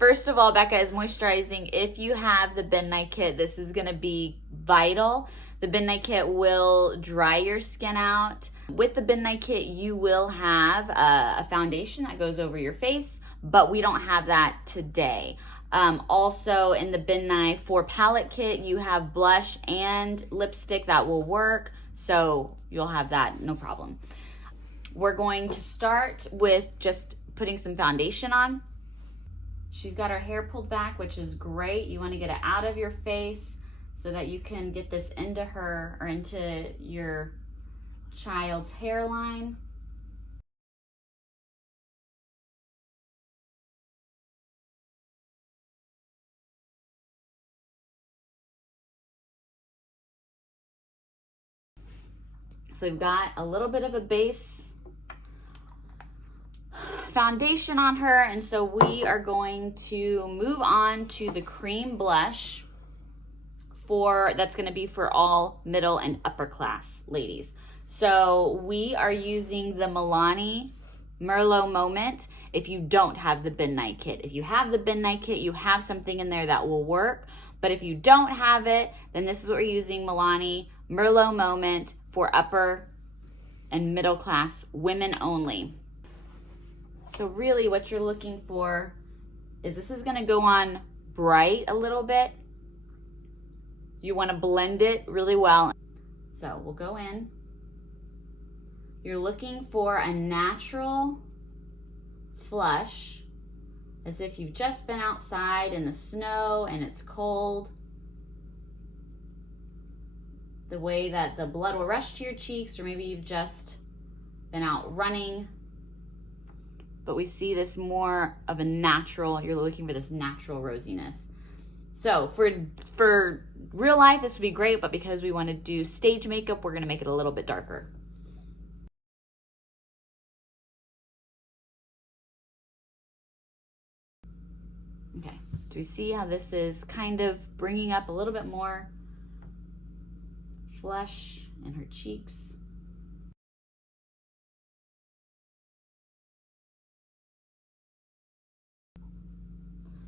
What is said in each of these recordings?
First of all, Becca is moisturizing. If you have the Ben Nye kit, this is gonna be vital. The Ben Nye kit will dry your skin out. With the Ben Nye kit, you will have a foundation that goes over your face, but we don't have that today. Also in the Ben Nye 4 palette kit, you have blush and lipstick that will work. So you'll have that, no problem. We're going to start with just putting some foundation on. She's got her hair pulled back, which is great. You want to get it out of your face so that you can get this into her or into your child's hairline. So we've got a little bit of a base foundation on her, and so we are going to move on to the cream blush that's going to be for all middle and upper class ladies. So we are using the Milani Merlot Moment. If you don't have the Ben Nye kit, if you have the Ben Nye kit, you have something in there that will work. But if you don't have it, then this is what we're using, Milani Merlot Moment, for upper and middle class women only. So really what you're looking for is this is gonna go on bright a little bit. You wanna blend it really well. So we'll go in. You're looking for a natural flush, as if you've just been outside in the snow and it's cold. The way that the blood will rush to your cheeks, or maybe you've just been out running. But we see this more of a natural, you're looking for this natural rosiness. So for real life, this would be great, but because we want to do stage makeup, we're gonna make it a little bit darker. Okay, do we see how this is kind of bringing up a little bit more flush in her cheeks?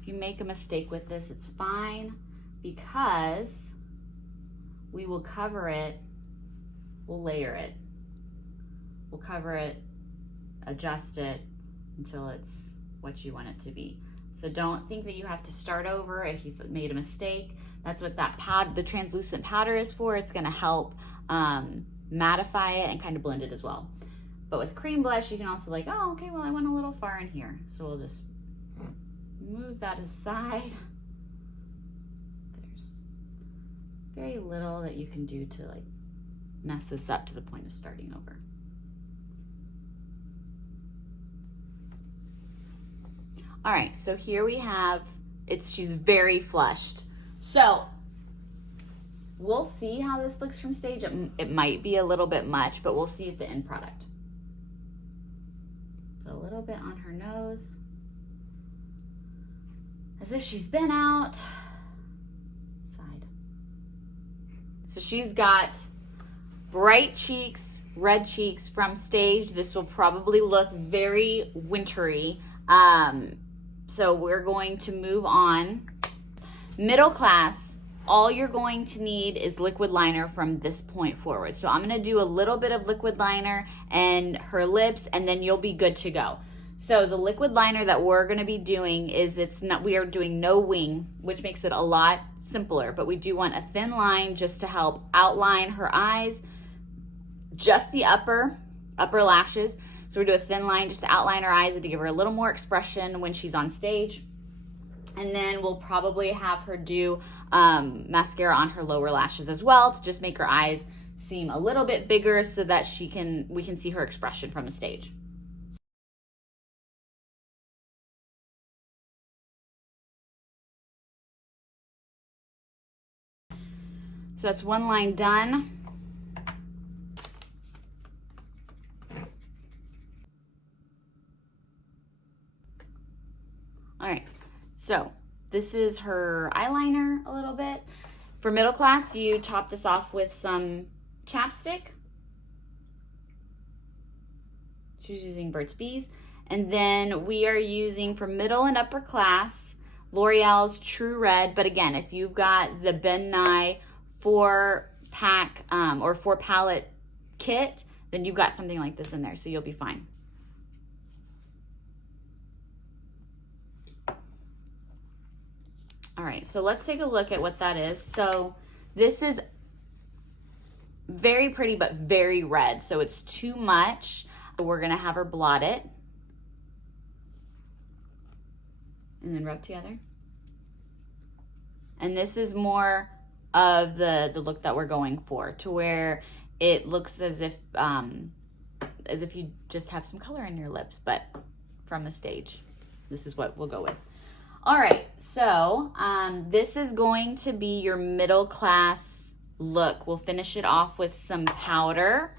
If you make a mistake with this, it's fine, because we will cover it, we'll layer it. We'll cover it, adjust it until it's what you want it to be. So don't think that you have to start over if you've made a mistake. That's what that the translucent powder is for. It's gonna help mattify it and kind of blend it as well. But with cream blush, you can also like, oh, okay, well, I went a little far in here. So we'll just move that aside. There's very little that you can do to like mess this up to the point of starting over. All right, so here we have, she's very flushed. So we'll see how this looks from stage. It might be a little bit much, but we'll see at the end product. Put a little bit on her nose, as if she's been outside. So she's got bright cheeks, red cheeks from stage. This will probably look very wintry. So we're going to move on. Middle class, all you're going to need is liquid liner from this point forward. So I'm gonna do a little bit of liquid liner and her lips, and then you'll be good to go. So the liquid liner that we're gonna be doing is, we are doing no wing, which makes it a lot simpler, but we do want a thin line just to help outline her eyes, just the upper lashes. So we do a thin line just to outline her eyes and to give her a little more expression when she's on stage. And then we'll probably have her do mascara on her lower lashes as well, to just make her eyes seem a little bit bigger so that we can see her expression from the stage. So that's one line done. All right, so this is her eyeliner a little bit. For middle class, you top this off with some chapstick. She's using Burt's Bees. And then we are using for middle and upper class, L'Oreal's True Red. But again, if you've got the Ben Nye 4-pack or 4-palette kit, then you've got something like this in there, so you'll be fine. All right, so let's take a look at what that is. So this is very pretty, but very red, so it's too much. We're gonna have her blot it. And then rub together. And this is more of the look that we're going for, to where it looks as if you just have some color in your lips, but from the stage. This is what we'll go with. All right, so this is going to be your middle class look. We'll finish it off with some powder.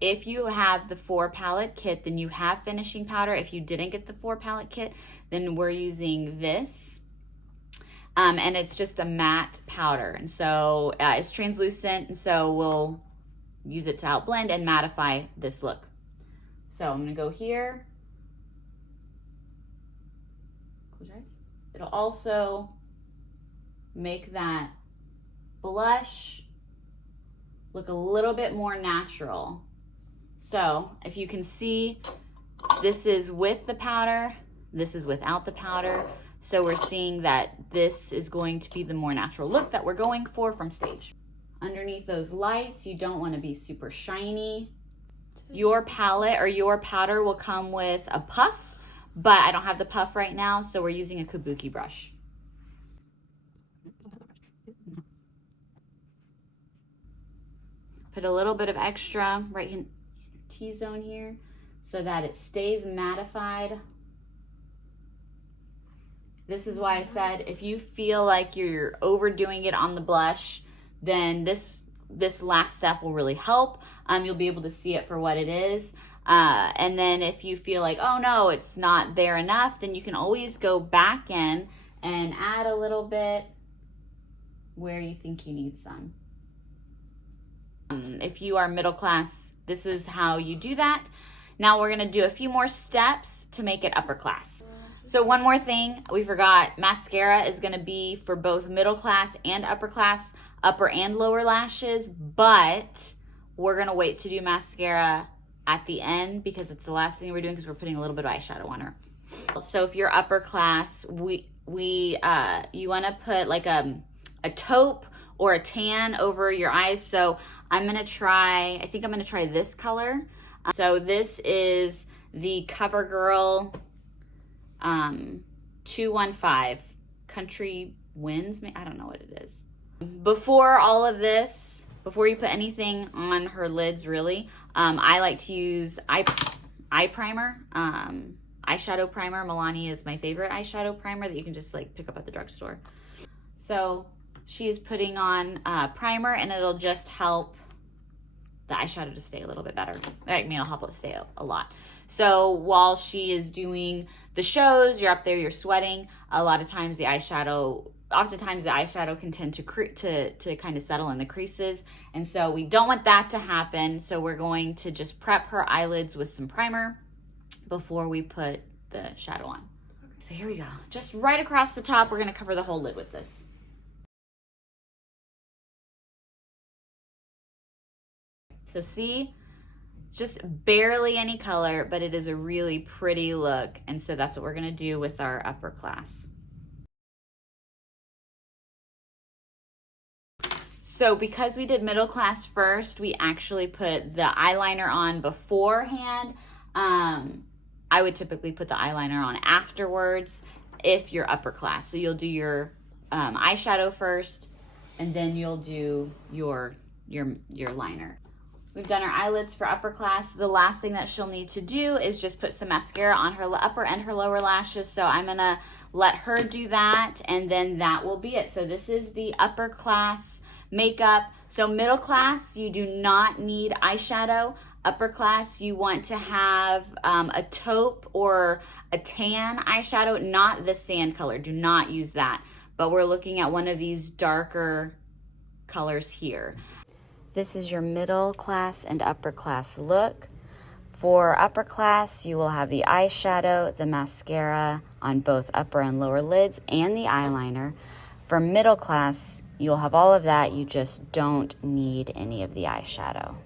If you have the 4-palette kit, then you have finishing powder. If you didn't get the 4-palette kit, then we're using this. And it's just a matte powder. And so it's translucent, and so we'll use it to outblend and mattify this look. So I'm gonna go here. Close your eyes. It'll also make that blush look a little bit more natural. So if you can see, this is with the powder, this is without the powder. So we're seeing that this is going to be the more natural look that we're going for from stage. Underneath those lights, you don't want to be super shiny. Your palette or your powder will come with a puff, but I don't have the puff right now, so we're using a kabuki brush. Put a little bit of extra right in T-zone here so that it stays mattified. This is why I said if you feel like you're overdoing it on the blush, then this last step will really help. You'll be able to see it for what it is. And then if you feel like, oh no, it's not there enough, then you can always go back in and add a little bit where you think you need some. If you are middle class, this is how you do that. Now we're gonna do a few more steps to make it upper class. So one more thing we forgot, mascara is gonna be for both middle class and upper class, upper and lower lashes, but we're gonna wait to do mascara at the end because it's the last thing we're doing because we're putting a little bit of eyeshadow on her. So if you're upper class, you wanna put like a taupe or a tan over your eyes. So I think I'm gonna try this color. So this is the Covergirl 215 Country Winds. I don't know what it is. Before all of this, before you put anything on her lids really, I like to use eye primer, eyeshadow primer. Milani is my favorite eyeshadow primer that you can just like pick up at the drugstore. So she is putting on primer, and it'll just help the eyeshadow to stay a little bit better. I mean, it'll help it stay a lot. So while she is doing the shows, you're up there, you're sweating. A lot of times oftentimes the eyeshadow can tend to kind of settle in the creases. And so we don't want that to happen. So we're going to just prep her eyelids with some primer before we put the shadow on. So here we go. Just right across the top, we're gonna cover the whole lid with this. So see, it's just barely any color, but it is a really pretty look. And so that's what we're gonna do with our upper class. So because we did middle class first, we actually put the eyeliner on beforehand. I would typically put the eyeliner on afterwards if you're upper class. So you'll do your eyeshadow first, and then you'll do your liner. We've done our eyelids for upper class. The last thing that she'll need to do is just put some mascara on her upper and her lower lashes. So I'm gonna let her do that, and then that will be it. So this is the upper class makeup. So middle class, you do not need eyeshadow. Upper class, you want to have a taupe or a tan eyeshadow, not the sand color. Do not use that. But we're looking at one of these darker colors here. This is your middle class and upper class look For upper class, you will have the eyeshadow, the mascara on both upper and lower lids, and the eyeliner. For middle class, you'll have all of that. You just don't need any of the eyeshadow.